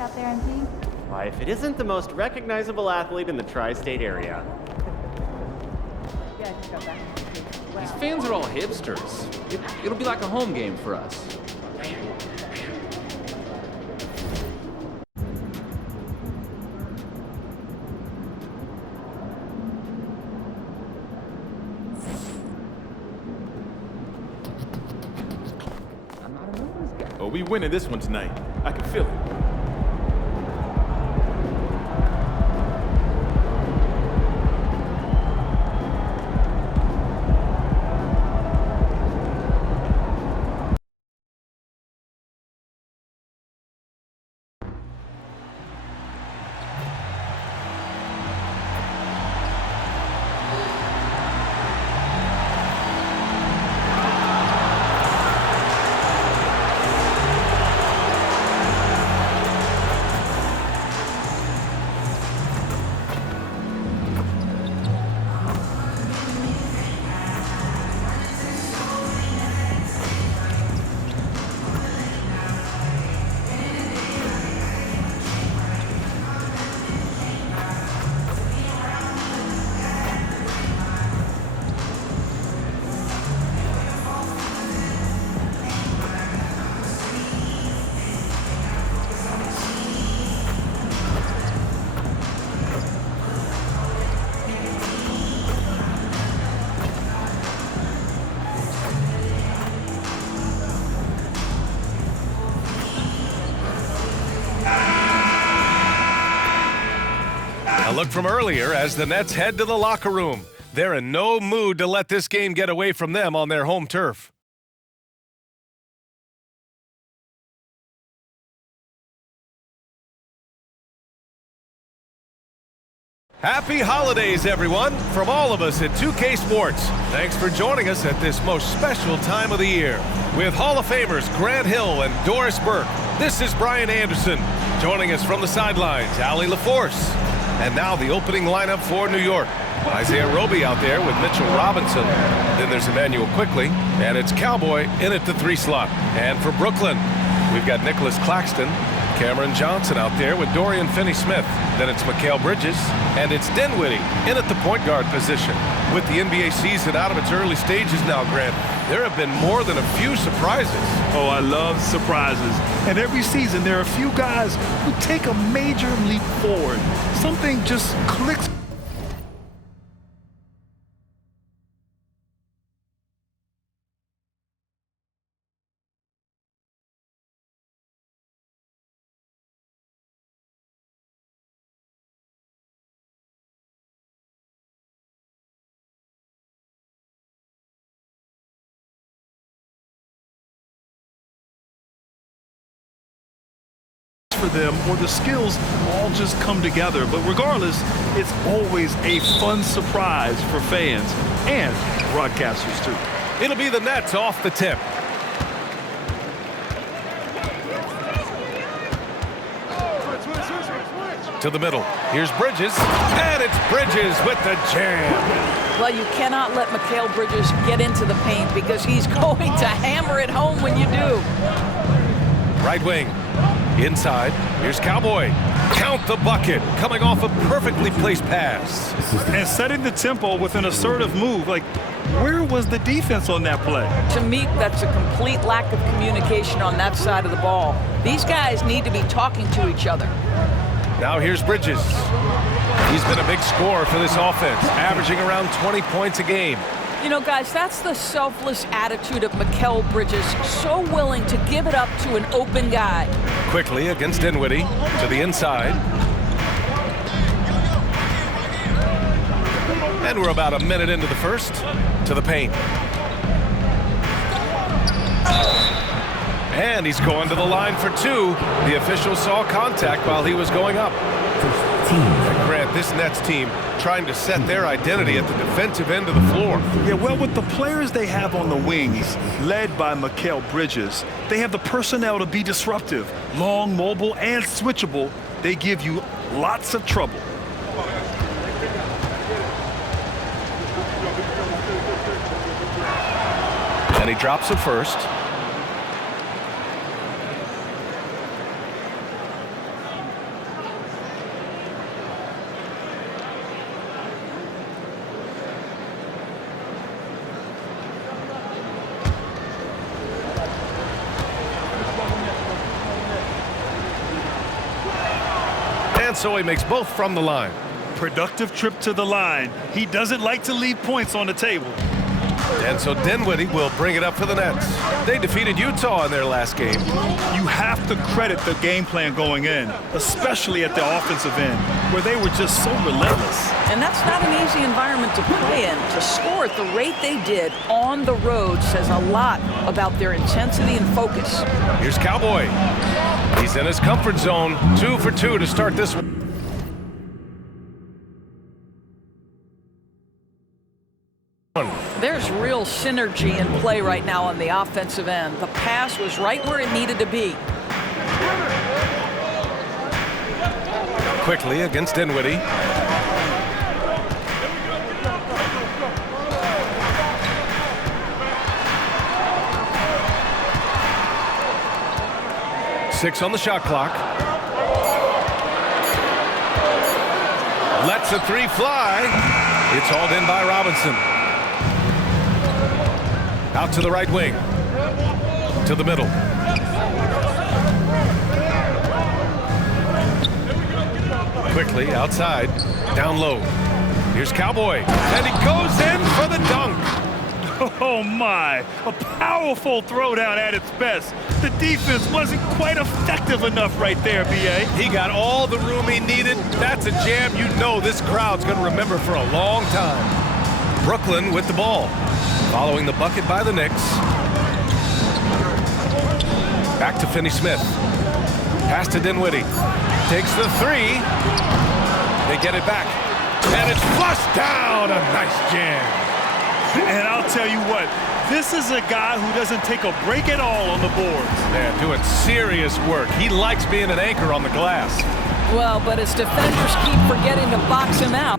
out there in pink? Why, if it isn't the most recognizable athlete in the tri-state area. Yeah, I just got back. Wow. These fans are all hipsters. It'll be like a home game for us. Oh, we winning this one tonight. I can feel it. A look from earlier as the Nets head to the locker room. They're in no mood to let this game get away from them on their home turf. Happy holidays, everyone, from all of us at 2K Sports. Thanks for joining us at this most special time of the year. With Hall of Famers Grant Hill and Doris Burke, this is Brian Anderson. Joining us from the sidelines, Allie LaForce. And now the opening lineup for New York. Isaiah Roby out there with Mitchell Robinson. Then there's Emmanuel Quickly, and it's Cowboy in at the 3 slot. And for Brooklyn, we've got Nicholas Claxton, Cameron Johnson out there with Dorian Finney-Smith. Then it's Mikal Bridges, and it's Dinwiddie in at the point guard position. With the NBA season out of its early stages now, Grant, there have been more than a few surprises. Oh, I love surprises. And every season there are a few guys who take a major leap forward. Something just clicks. For them, or the skills all just come together. But regardless, it's always a fun surprise for fans and broadcasters too. It'll be the Nets off the tip. To the middle. Here's Bridges, and it's Bridges with the jam. Well, you cannot let Mikal Bridges get into the paint because he's going to hammer it home when you do. Right wing. Inside, here's Cowboy. Count the bucket, coming off a perfectly placed pass. And setting the tempo with an assertive move. Like, where was the defense on that play? To me, that's a complete lack of communication on that side of the ball. These guys need to be talking to each other. Now here's Bridges. He's been a big scorer for this offense, averaging around 20 points a game. You know, guys, that's the selfless attitude of Mikal Bridges, so willing to give it up to an open guy. Quickly against Dinwiddie, to the inside. And we're about a minute into the first, to the paint. And he's going to the line for 2. The official saw contact while he was going up. Grant, this Nets team trying to set their identity at the defensive end of the floor. Yeah, well, with the players they have on the wings, led by Mikal Bridges, they have the personnel to be disruptive, long, mobile, and switchable. They give you lots of trouble. And he drops it first. so he makes both from the line. Productive trip to the line. He doesn't like to leave points on the table. And so Dinwiddie will bring it up for the Nets. They defeated Utah in their last game. You have to credit the game plan going in, especially at the offensive end, where they were just so relentless. And that's not an easy environment to play in. To score at the rate they did on the road says a lot about their intensity and focus. Here's Cowboy. He's in his comfort zone. 2 for 2 to start this one. There's real synergy in play right now on the offensive end. The pass was right where it needed to be. Quickly against Dinwiddie. Six on the shot clock. Lets a three fly. It's hauled in by Robinson. Out to the right wing. To the middle. Quickly outside. Down low. Here's Cowboy. And he goes in for the dunk. Oh my, a powerful throwdown at its best. The defense wasn't quite effective enough right there, B.A. He got all the room he needed. That's a jam you know this crowd's going to remember for a long time. Brooklyn with the ball. Following the bucket by the Knicks. Back to Finney-Smith. Pass to Dinwiddie. Takes the three. They get it back. And it's flushed down. A nice jam. And I'll tell you what, this is a guy who doesn't take a break at all on the boards. Man, doing serious work. He likes being an anchor on the glass. Well, but his defenders keep forgetting to box him out.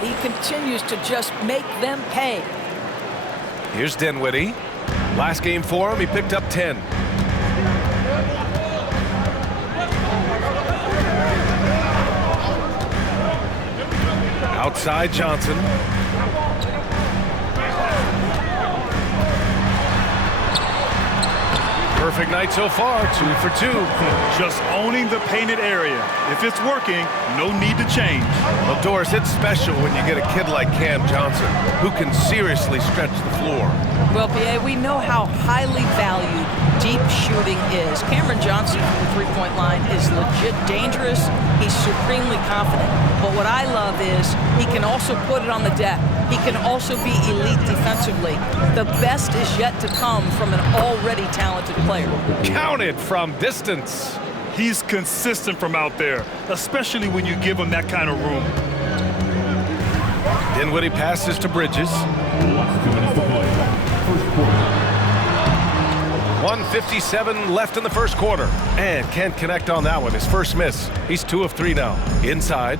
He continues to just make them pay. Here's Dinwiddie. Last game for him, he picked up 10. Outside Johnson. Perfect night so far, 2 for 2. Just owning the painted area. If it's working, no need to change. Well, Doris, it's special when you get a kid like Cam Johnson who can seriously stretch the floor. Well, P.A., we know how highly valued deep shooting is. Cameron Johnson from the three-point line is legit dangerous. He's supremely confident. But what I love is he can also put it on the deck. He can also be elite defensively. The best is yet to come from an already talented player. Counted from distance. He's consistent from out there, especially when you give him that kind of room. Dinwiddie passes to Bridges. 1:57 left in the first quarter. And can't connect on that one. His first miss. He's 2 of 3 now. Inside.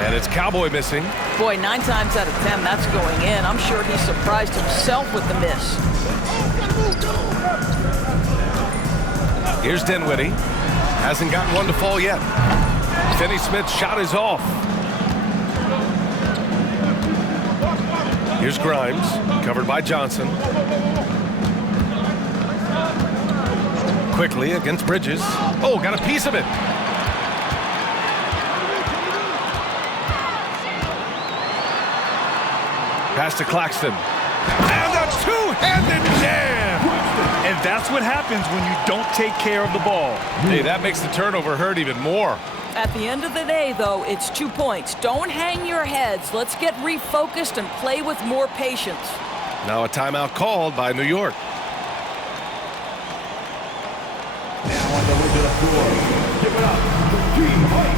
And it's Cowboy missing. Boy, 9 times out of 10, that's going in. I'm sure he surprised himself with the miss. Here's Dinwiddie. Hasn't gotten one to fall yet. Finney-Smith's shot is off. Here's Grimes, covered by Johnson. Quickly against Bridges. Oh, got a piece of it. Pass to Claxton. And a two-handed jam! And that's what happens when you don't take care of the ball. Hey, that makes the turnover hurt even more. At the end of the day, though, it's 2 points. Don't hang your heads. Let's get refocused and play with more patience. Now a timeout called by New York. Now on the way to the floor. Give it up for Team White.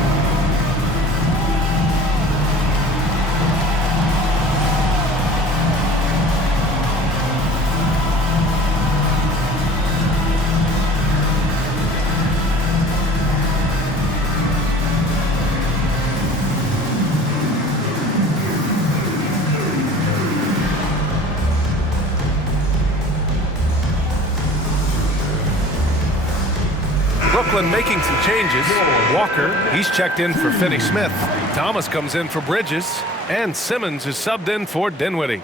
Brooklyn making some changes. Walker, he's checked in for Finney-Smith. Thomas comes in for Bridges. And Simmons is subbed in for Dinwiddie.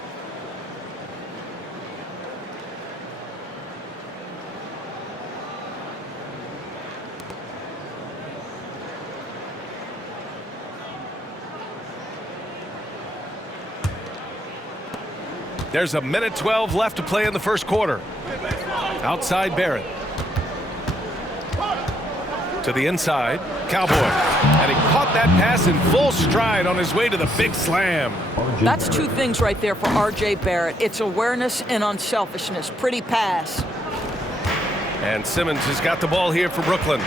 There's a minute 12 left to play in the first quarter. Outside Barrett. To the inside, Cowboy. And he caught that pass in full stride on his way to the big slam. That's two things right there for R.J. Barrett. It's awareness and unselfishness. Pretty pass. And Simmons has got the ball here for Brooklyn.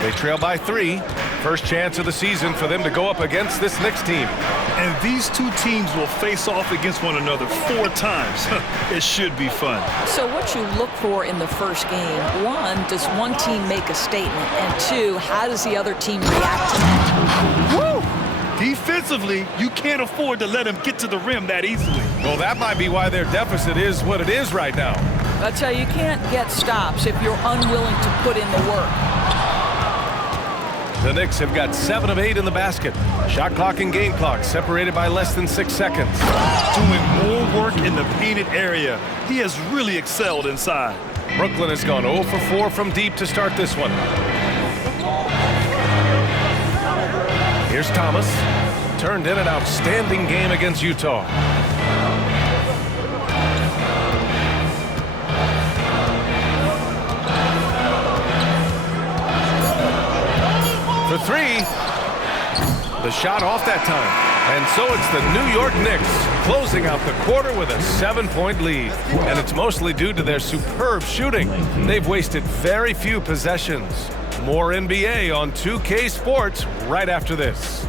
They trail by 3. First chance of the season for them to go up against this Knicks team. And these two teams will face off against one another 4 times. It should be fun. So what you look for in the first game, 1, does one team make a statement? And 2, how does the other team react to that? Woo! Defensively, you can't afford to let them get to the rim that easily. Well, that might be why their deficit is what it is right now. That's how you can't get stops if you're unwilling to put in the work. The Knicks have got 7 of 8 in the basket. Shot clock and game clock separated by less than 6 seconds. Doing more work in the painted area. He has really excelled inside. Brooklyn has gone 0 for 4 from deep to start this one. Here's Thomas. Turned in an outstanding game against Utah. For 3. The shot off that time. And so it's the New York Knicks closing out the quarter with a 7-point lead. And it's mostly due to their superb shooting. They've wasted very few possessions. More NBA on 2K Sports right after this.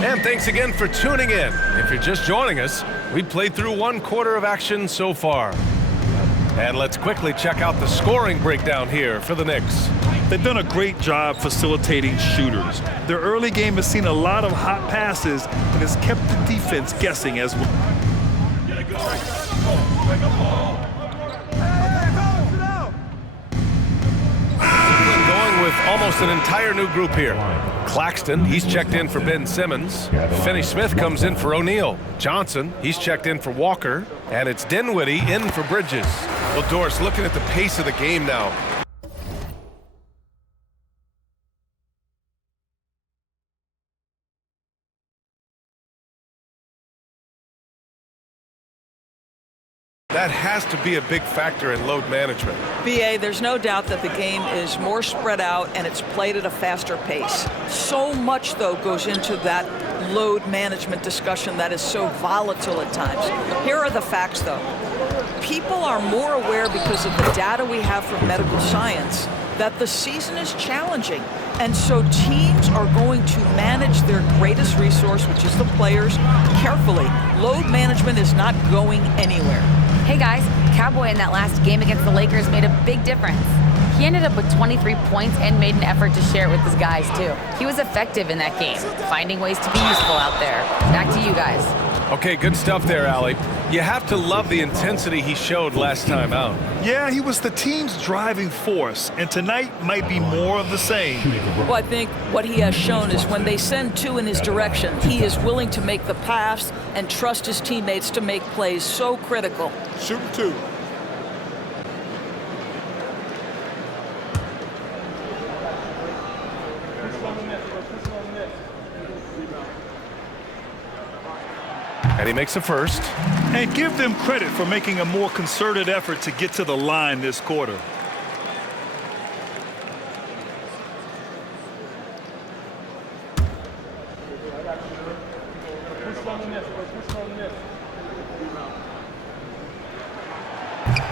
And thanks again for tuning in. If you're just joining us, we played through 1 quarter of action so far. And let's quickly check out the scoring breakdown here for the Knicks. They've done a great job facilitating shooters. Their early game has seen a lot of hot passes and has kept the defense guessing as well. Going with almost an entire new group here. Claxton, he's checked in for Ben Simmons. Finney-Smith comes in for O'Neal. Johnson, he's checked in for Walker. And it's Dinwiddie in for Bridges. Well, Doris, looking at the pace of the game now. That has to be a big factor in load management. BA, there's no doubt that the game is more spread out and it's played at a faster pace. So much, though, goes into that load management discussion that is so volatile at times. Here are the facts, though. People are more aware because of the data we have from medical science that the season is challenging. And so teams are going to manage their greatest resource, which is the players, carefully. Load management is not going anywhere. Hey guys, Cowboy in that last game against the Lakers made a big difference. He ended up with 23 points and made an effort to share it with his guys too. He was effective in that game, finding ways to be useful out there. Back to you guys. Okay, good stuff there, Allie. You have to love the intensity he showed last time out. Yeah, he was the team's driving force, and tonight might be more of the same. Well, I think what he has shown is when they send 2 in his direction, he is willing to make the pass and trust his teammates to make plays so critical. Shooting 2. And he makes a first. And give them credit for making a more concerted effort to get to the line this quarter.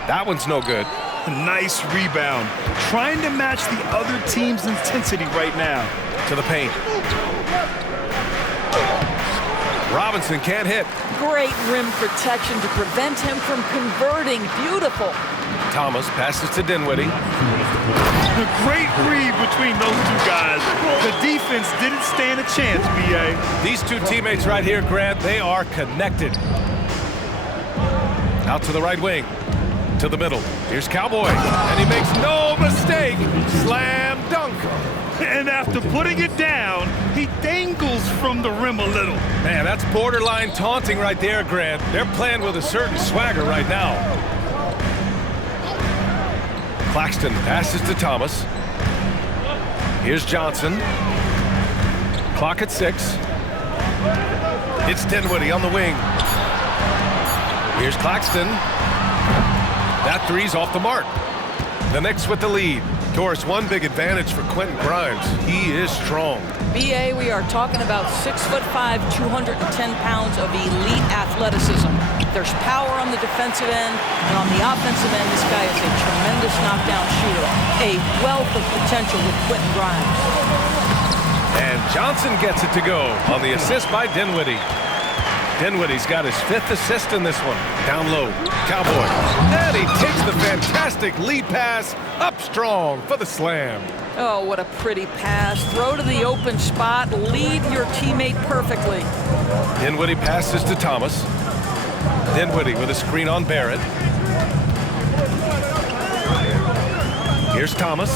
That one's no good. Nice rebound. Trying to match the other team's intensity right now. To the paint. Robinson can't hit. Great rim protection to prevent him from converting. Beautiful. Thomas passes to Dinwiddie. A great read between those 2 guys. The defense didn't stand a chance, B.A. These 2 teammates right here, Grant, they are connected. Out to the right wing. To the middle. Here's Cowboy. And he makes no mistake. Slam dunk. And after putting it down, he dangles from the rim a little. Man, that's borderline taunting right there, Grant. They're playing with a certain swagger right now. Claxton passes to Thomas. Here's Johnson. Clock at 6. It's Dinwiddie on the wing. Here's Claxton. That three's off the mark. The Knicks with the lead. Doris, one big advantage for Quentin Grimes. He is strong. BA, we are talking about 6'5", 210 pounds of elite athleticism. There's power on the defensive end, and on the offensive end, this guy is a tremendous knockdown shooter. A wealth of potential with Quentin Grimes. And Johnson gets it to go on the assist by Dinwiddie. Dinwiddie's got his 5th assist in this one. Down low, Cowboy. And he takes the fantastic lead pass up strong for the slam. Oh, what a pretty pass. Throw to the open spot. Lead your teammate perfectly. Dinwiddie passes to Thomas. Dinwiddie with a screen on Barrett. Here's Thomas.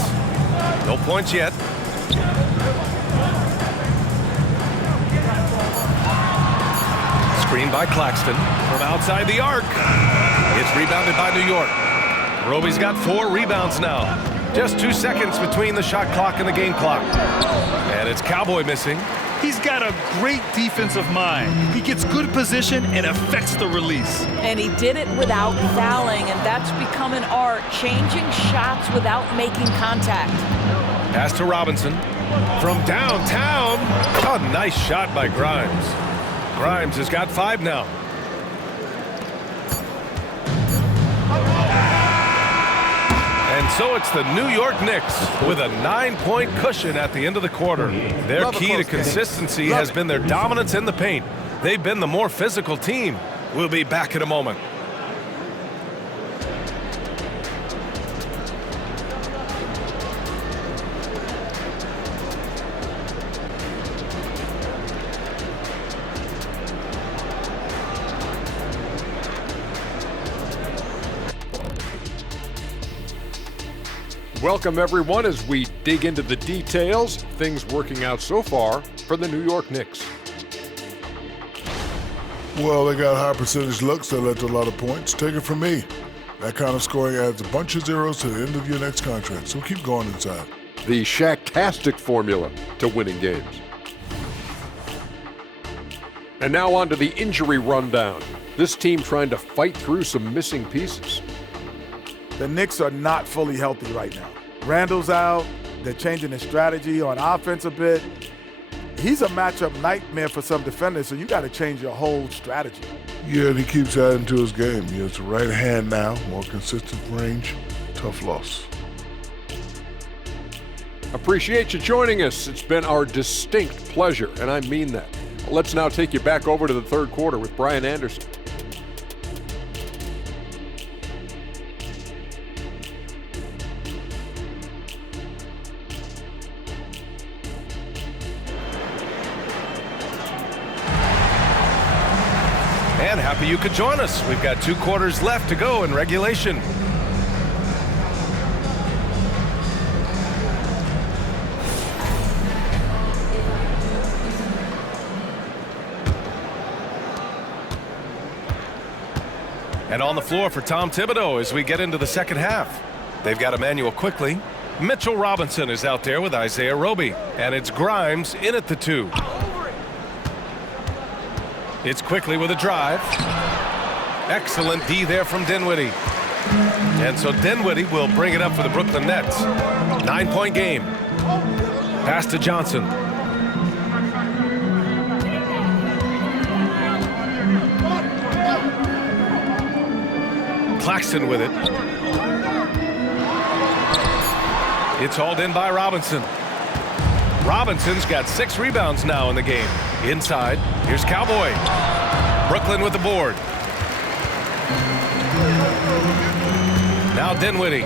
No points yet. Screen by Claxton from outside the arc. It's rebounded by New York. Roby's got 4 rebounds now. Just 2 seconds between the shot clock and the game clock. And it's Cowboy missing. He's got a great defensive mind. He gets good position and affects the release. And he did it without fouling, and that's become an art, changing shots without making contact. Pass to Robinson. From downtown. A nice shot by Grimes. Grimes has got 5 now. And so it's the New York Knicks with a 9-point cushion at the end of the quarter. Their key to consistency has been their dominance in the paint. They've been the more physical team. We'll be back in a moment. Welcome, everyone, as we dig into the details. Things working out so far for the New York Knicks. Well, they got high percentage looks that led to a lot of points. Take it from me. That kind of scoring adds a bunch of zeros to the end of your next contract, so keep going inside. The Shaq-tastic formula to winning games. And now on to the injury rundown. This team trying to fight through some missing pieces. The Knicks are not fully healthy right now. Randle's out. They're changing their strategy on offense a bit. He's a matchup nightmare for some defenders, so you got to change your whole strategy. Yeah, and he keeps adding to his game. He has the right hand now, more consistent range. Tough loss. Appreciate you joining us. It's been our distinct pleasure, and I mean that. Let's now take you back over to the third quarter with Brian Anderson. And happy you could join us. We've got 2 quarters left to go in regulation. And on the floor for Tom Thibodeau as we get into the second half. They've got Emmanuel quickly. Mitchell Robinson is out there with Isaiah Roby. And it's Grimes in at the 2. It's quickly with a drive. Excellent D there from Dinwiddie. And so Dinwiddie will bring it up for the Brooklyn Nets. 9-point game. Pass to Johnson. Claxton with it. It's hauled in by Robinson. Robinson's got 6 rebounds now in the game. Inside, here's Cowboy. Brooklyn with the board. Now Dinwiddie.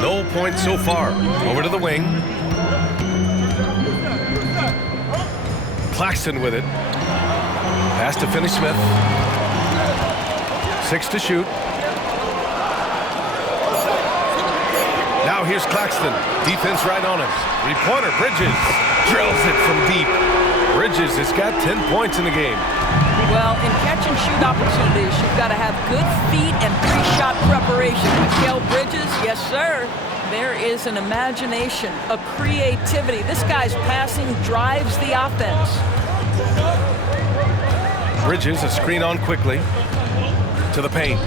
No points so far. Over to the wing. Claxton with it. Pass to Finney-Smith. 6 to shoot. Now here's Claxton. Defense right on him. Three-pointer. Bridges drills it from deep. Bridges has got 10 points in the game. Well, in catch-and-shoot opportunities, you've got to have good feet and pre-shot preparation. Mikal Bridges, yes, sir. There is an imagination, a creativity. This guy's passing drives the offense. Bridges, a screen on quickly to the paint.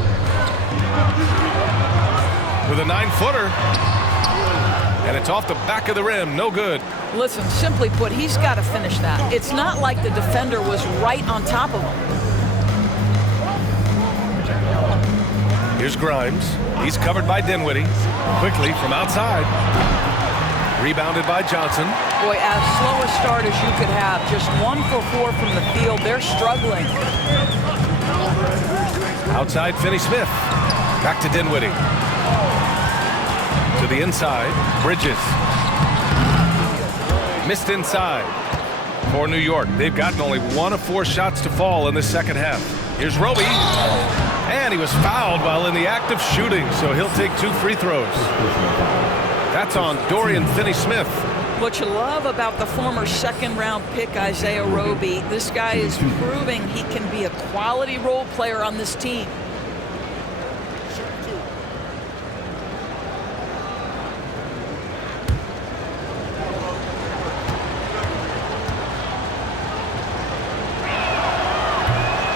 With a 9-footer. And it's off the back of the rim. No good. Listen, simply put, he's got to finish that. It's not like the defender was right on top of him. Here's Grimes. He's covered by Dinwiddie. Quickly from outside. Rebounded by Johnson. Boy, as slow a start as you could have. Just 1 for 4 from the field. They're struggling. Outside, Finney-Smith. Back to Dinwiddie. To the inside, Bridges. Missed inside for New York. They've gotten only 1 of 4 shots to fall in the second half. Here's Roby. And he was fouled while in the act of shooting, so he'll take 2 free throws. That's on Dorian Finney-Smith. What you love about the former second-round pick, Isaiah Roby, this guy is proving he can be a quality role player on this team.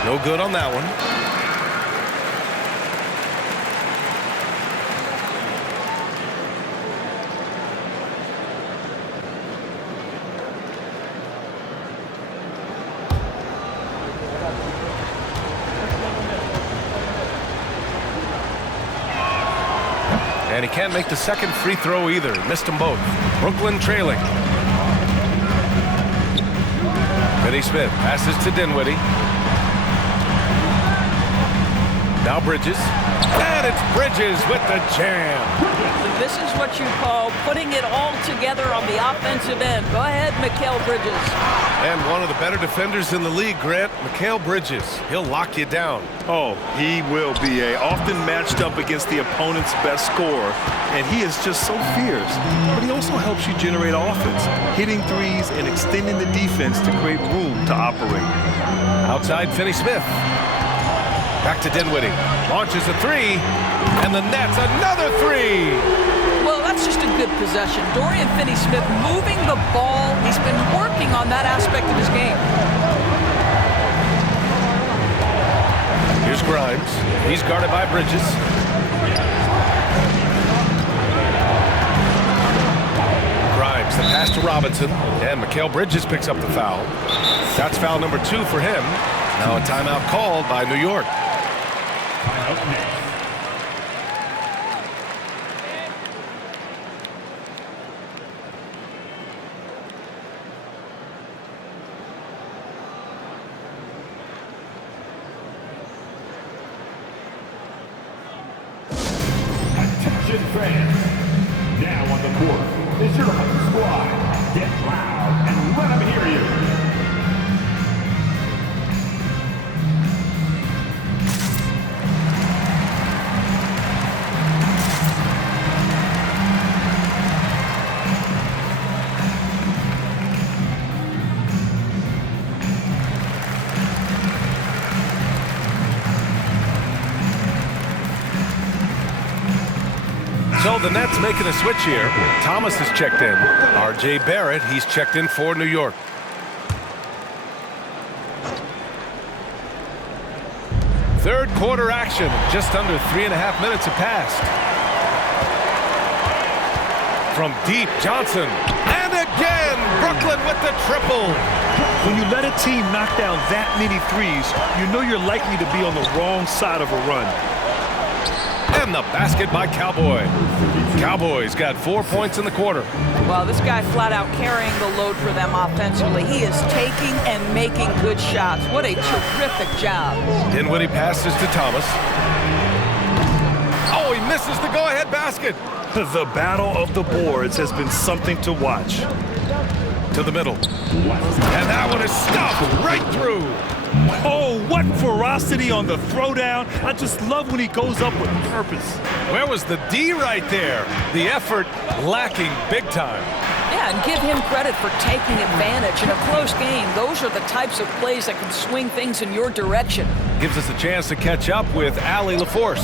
No good on that one. And he can't make the second free throw either. Missed them both. Brooklyn trailing. Finney-Smith passes to Dinwiddie. Now Bridges. And it's Bridges with the jam. This is what you call putting it all together on the offensive end. Go ahead, Mikal Bridges. And one of the better defenders in the league, Grant, Mikal Bridges. He'll lock you down. Oh, he will be often matched up against the opponent's best scorer, and he is just so fierce. But he also helps you generate offense, hitting threes and extending the defense to create room to operate. Outside, Finney-Smith. Back to Dinwiddie. Launches a 3, and the net's another 3. Well, that's just a good possession. Dorian Finney-Smith moving the ball. He's been working on that aspect of his game. Here's Grimes. He's guarded by Bridges. Grimes, the pass to Robinson. And Mikal Bridges picks up the foul. That's foul number 2 for him. Now a timeout called by New York. Attention fans, now on the court is your home squad. Get loud and let them hear you. So the Nets making a switch here. Thomas is checked in. R.J. Barrett, he's checked in for New York. Third quarter action. Just under 3.5 minutes have passed. From deep, Johnson. And again, Brooklyn with the triple. When you let a team knock down that many threes, you know you're likely to be on the wrong side of a run. And the basket by Cowboy. Cowboys got 4 points in the quarter. Well, this guy flat out carrying the load for them offensively. He is taking and making good shots. What a terrific job. Dinwiddie passes to Thomas. Oh, he misses the go-ahead basket. The battle of the boards has been something to watch. to the middle. And that one is stuffed right through. Oh, what ferocity on the throwdown. I just love when he goes up with purpose. Where was the D right there? The effort lacking big time. Yeah, and give him credit for taking advantage. In a close game, those are the types of plays that can swing things in your direction. Gives us a chance to catch up with Allie LaForce.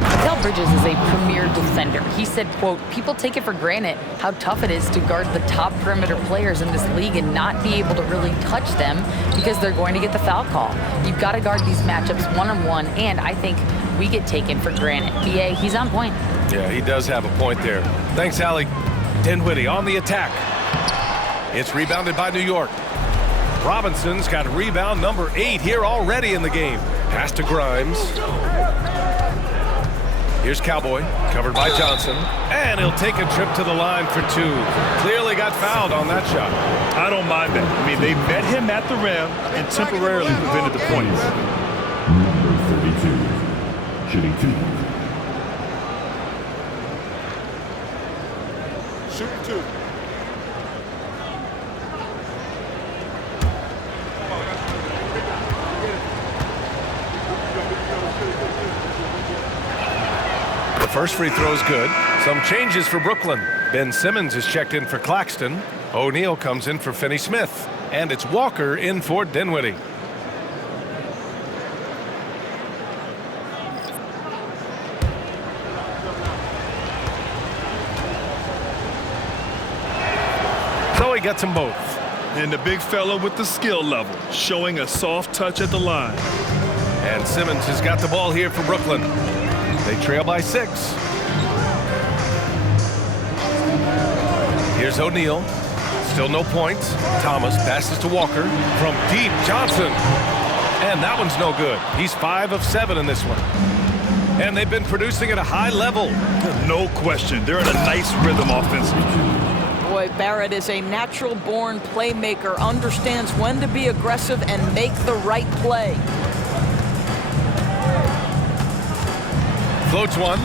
Mikal Bridges is a premier defender. He said, quote, people take it for granted how tough it is to guard the top perimeter players in this league and not be able to really touch them because they're going to get the foul call. You've got to guard these matchups one-on-one, and I think we get taken for granted. BA, he's on point. Yeah, he does have a point there. Thanks, Allie. Dinwiddie on the attack. It's rebounded by New York. Robinson's got rebound number 8 here already in the game. Pass to Grimes. Here's Cowboy, covered by Johnson. And he'll take a trip to the line for 2. Clearly got fouled on that shot. I don't mind that. I mean, they met him at the rim and temporarily prevented the points. Number 32, shooting 2. Shooting 2. The first free throw is good. Some changes for Brooklyn. Ben Simmons is checked in for Claxton. O'Neal comes in for Finney-Smith. And it's Walker in for Dinwiddie. So he gets them both. And the big fella with the skill level, showing a soft touch at the line. And Simmons has got the ball here for Brooklyn. They trail by 6. Here's O'Neal. Still no points. Thomas passes to Walker. From deep, Johnson. And that one's no good. He's 5 of 7 in this one. And they've been producing at a high level. No question. They're in a nice rhythm offensively. Boy, Barrett is a natural-born playmaker, understands when to be aggressive and make the right play. Floats one.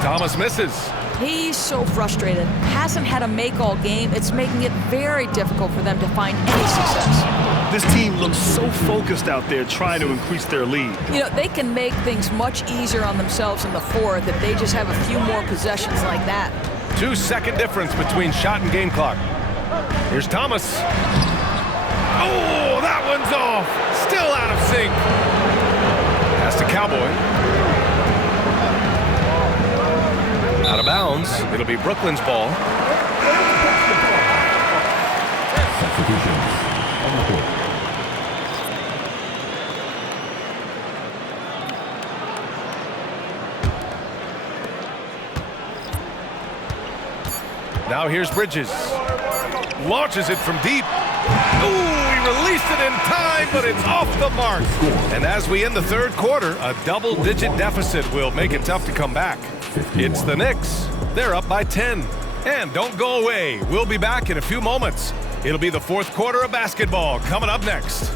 Thomas misses. He's so frustrated. Hasn't had a make all game. It's making it very difficult for them to find any success. This team looks so focused out there trying to increase their lead. You know, they can make things much easier on themselves in the fourth if they just have a few more possessions like that. 2-second difference between shot and game clock. Here's Thomas. Oh, that one's off. Still out of sync. Pass to Cowboy. Out of bounds. It'll be Brooklyn's ball. Substitutions on the court. Now here's Bridges. Launches it from deep. Ooh, he released it in time, but it's off the mark. And as we end the third quarter, a double-digit deficit will make it tough to come back. It's the Knicks. They're up by 10. And don't go away. We'll be back in a few moments. It'll be the fourth quarter of basketball coming up next.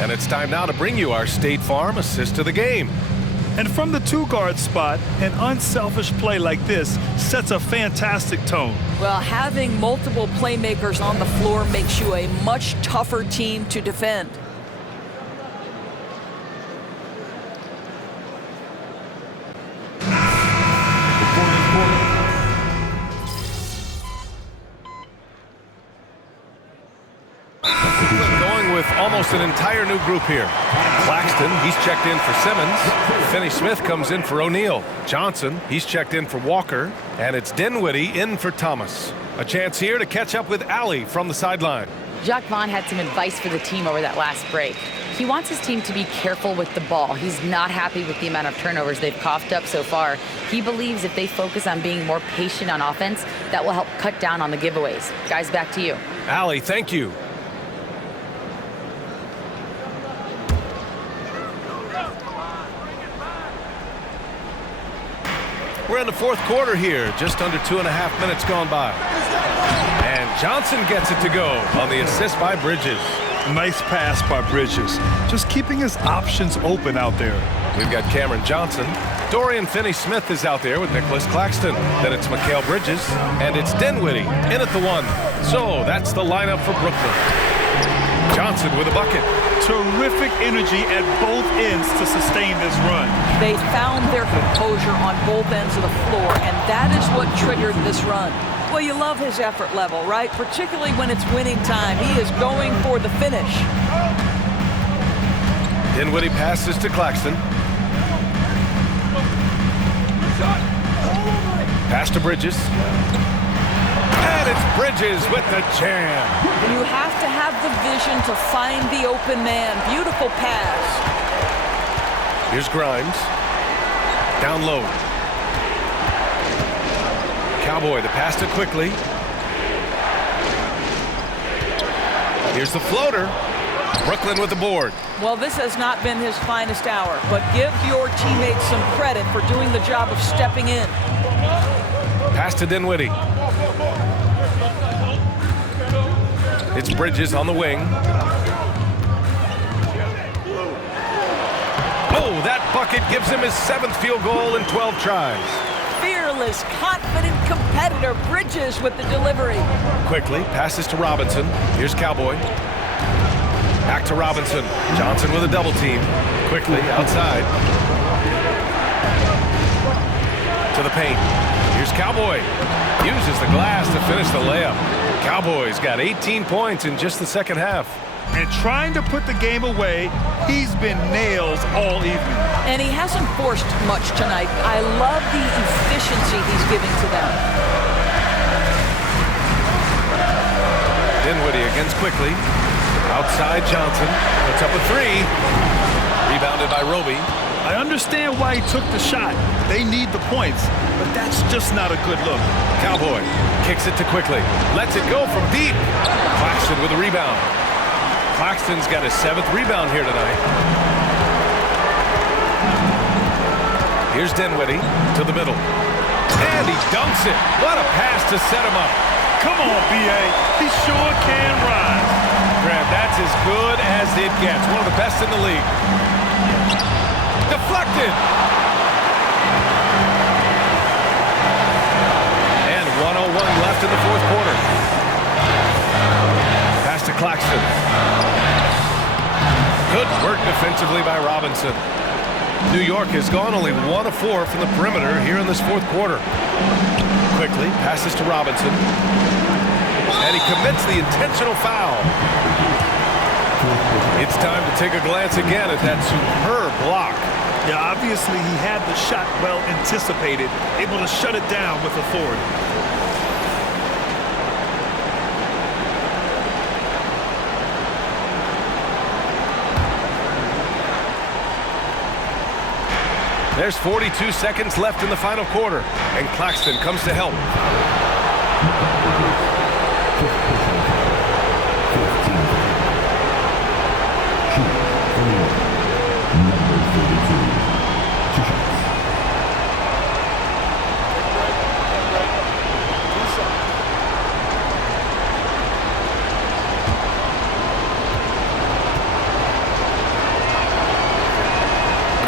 And it's time now to bring you our State Farm assist of the game. And from the 2-guard spot, an unselfish play like this sets a fantastic tone. Well, having multiple playmakers on the floor makes you a much tougher team to defend. With almost an entire new group here. Claxton, he's checked in for Simmons. Finney-Smith comes in for O'Neal. Johnson, he's checked in for Walker. And it's Dinwiddie in for Thomas. A chance here to catch up with Allie from the sideline. Jacques Vaughn had some advice for the team over that last break. He wants his team to be careful with the ball. He's not happy with the amount of turnovers they've coughed up so far. He believes if they focus on being more patient on offense, that will help cut down on the giveaways. Guys, back to you. Allie, thank you. We're in the fourth quarter here, just under 2.5 minutes gone by. And Johnson gets it to go on the assist by Bridges. Nice pass by Bridges. Just keeping his options open out there. We've got Cameron Johnson. Dorian Finney-Smith is out there with Nicholas Claxton. Then it's Mikal Bridges. And it's Dinwiddie in at the 1. So that's the lineup for Brooklyn. Johnson with a bucket. Terrific energy at both ends to sustain this run. They found their composure on both ends of the floor, and that is what triggered this run. Well, you love his effort level, right? Particularly when it's winning time. He is going for the finish. Dinwiddie passes to Claxton. Pass to Bridges. And it's Bridges with the jam. You have to have the vision to find the open man. Beautiful pass. Here's Grimes. Down low. Cowboy, the pass to Quickly. Here's the floater. Brooklyn with the board. Well, this has not been his finest hour, but give your teammates some credit for doing the job of stepping in. Pass to Dinwiddie. It's Bridges on the wing. Oh, that bucket gives him his 7th field goal in 12 tries. Fearless, confident competitor. Bridges with the delivery. Quickly passes to Robinson. Here's Cowboy. Back to Robinson. Johnson with a double team. Quickly outside. To the paint. Here's Cowboy. Uses the glass to finish the layup. Cowboys got 18 points in just the second half. And trying to put the game away, he's been nails all evening. And he hasn't forced much tonight. I love the efficiency he's giving to them. Dinwiddie against Quickly. Outside Johnson. Puts up a 3. Rebounded by Roby. I understand why he took the shot. They need the points, but that's just not a good look. Cowboy kicks it to Quickly. Lets it go from deep. Claxton with a rebound. Claxton's got his 7th rebound here tonight. Here's Dinwiddie to the middle. And he dunks it. What a pass to set him up. Come on, B.A. He sure can rise. Graham, that's as good as it gets. One of the best in the league. Deflected. And 1:01 left in the fourth quarter. Pass to Claxton. Good work defensively by Robinson. New York has gone only 1 of 4 from the perimeter here in this fourth quarter. Quickly passes to Robinson. And he commits the intentional foul. It's time to take a glance again at that superb block. Yeah, obviously he had the shot well anticipated, able to shut it down with authority. There's 42 seconds left in the final quarter, and Claxton comes to help.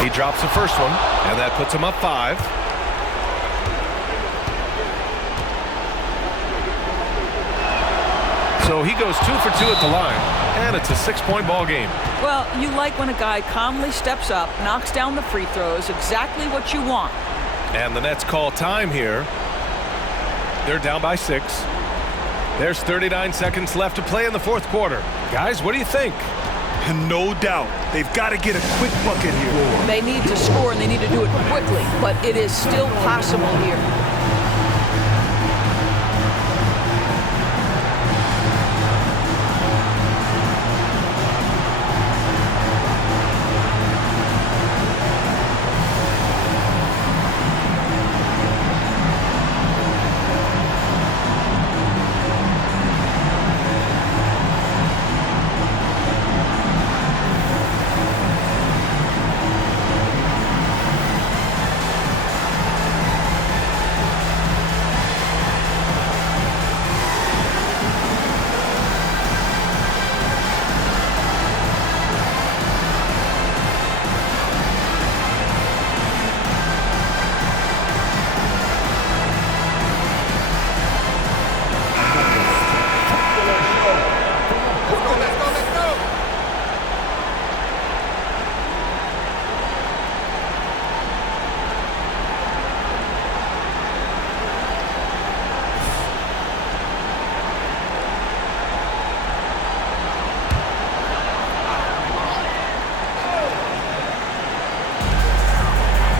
He drops the first one, and that puts him up 5. So he goes 2 for 2 at the line, and it's a 6-point ball game. Well, you like when a guy calmly steps up, knocks down the free throws, exactly what you want. And the Nets call time here. They're down by 6. There's 39 seconds left to play in the fourth quarter. Guys, what do you think? No doubt. They've got to get a quick bucket here. They need to score, and they need to do it quickly, but it is still possible here.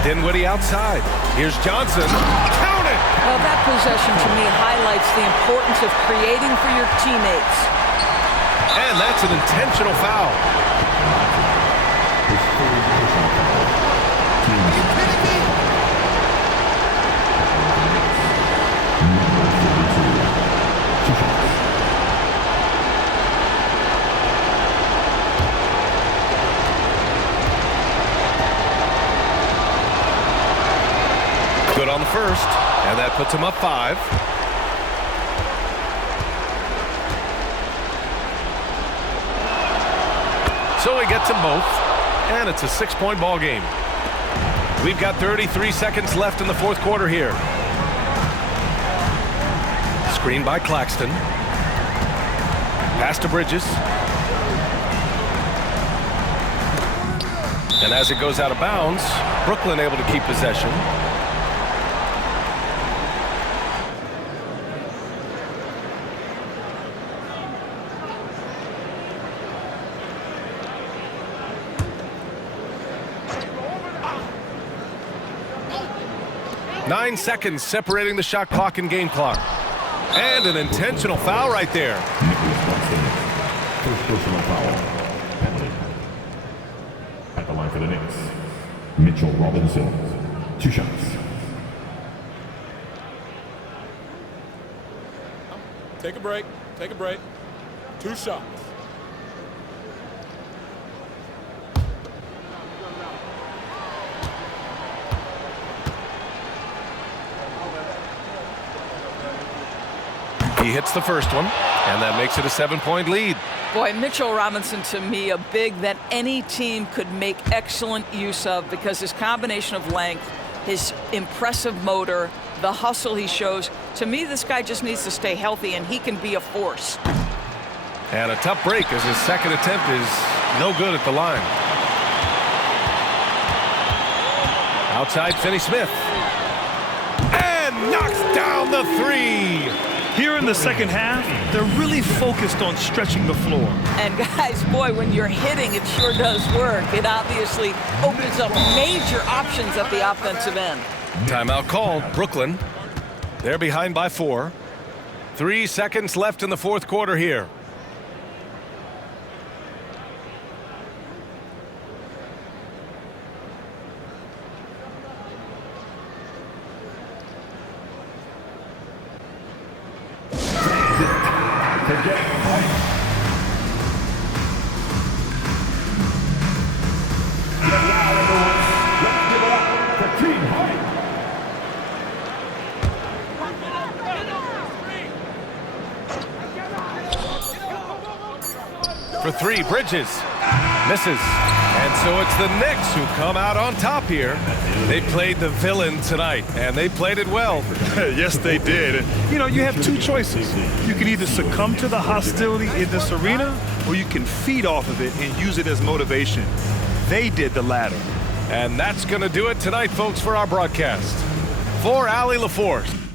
Dinwiddie outside. Here's Johnson. Count it! Well, that possession to me highlights the importance of creating for your teammates. And that's an intentional foul. Good on the first, and that puts him up 5. So he gets them both, and it's a 6-point ball game. We've got 33 seconds left in the fourth quarter here. Screen by Claxton. Pass to Bridges. And as it goes out of bounds, Brooklyn able to keep possession. Nine seconds separating the shot clock and game clock. And an intentional foul right there. First personal foul. Penalty. At the line for the Knicks, Mitchell Robinson. 2 shots. Take a break. Take a break. 2 shots. He hits the first one, and that makes it a 7-point lead. Boy, Mitchell Robinson, to me, a big that any team could make excellent use of because his combination of length, his impressive motor, the hustle he shows. To me, this guy just needs to stay healthy, and he can be a force. And a tough break as his second attempt is no good at the line. Outside, Finney-Smith. And knocks down the 3. Here in the second half, they're really focused on stretching the floor. And guys, boy, when you're hitting, it sure does work. It obviously opens up major options at the offensive end. Timeout called. Brooklyn. They're behind by 4. 3 seconds left in the fourth quarter here. For 3, Bridges misses. And so it's the Knicks who come out on top here. They played the villain tonight, and they played it well. Yes, they did. And, you have 2 choices. You can either succumb to the hostility in this arena, or you can feed off of it and use it as motivation. They did the latter. And that's going to do it tonight, folks, for our broadcast. For Allie LaForce.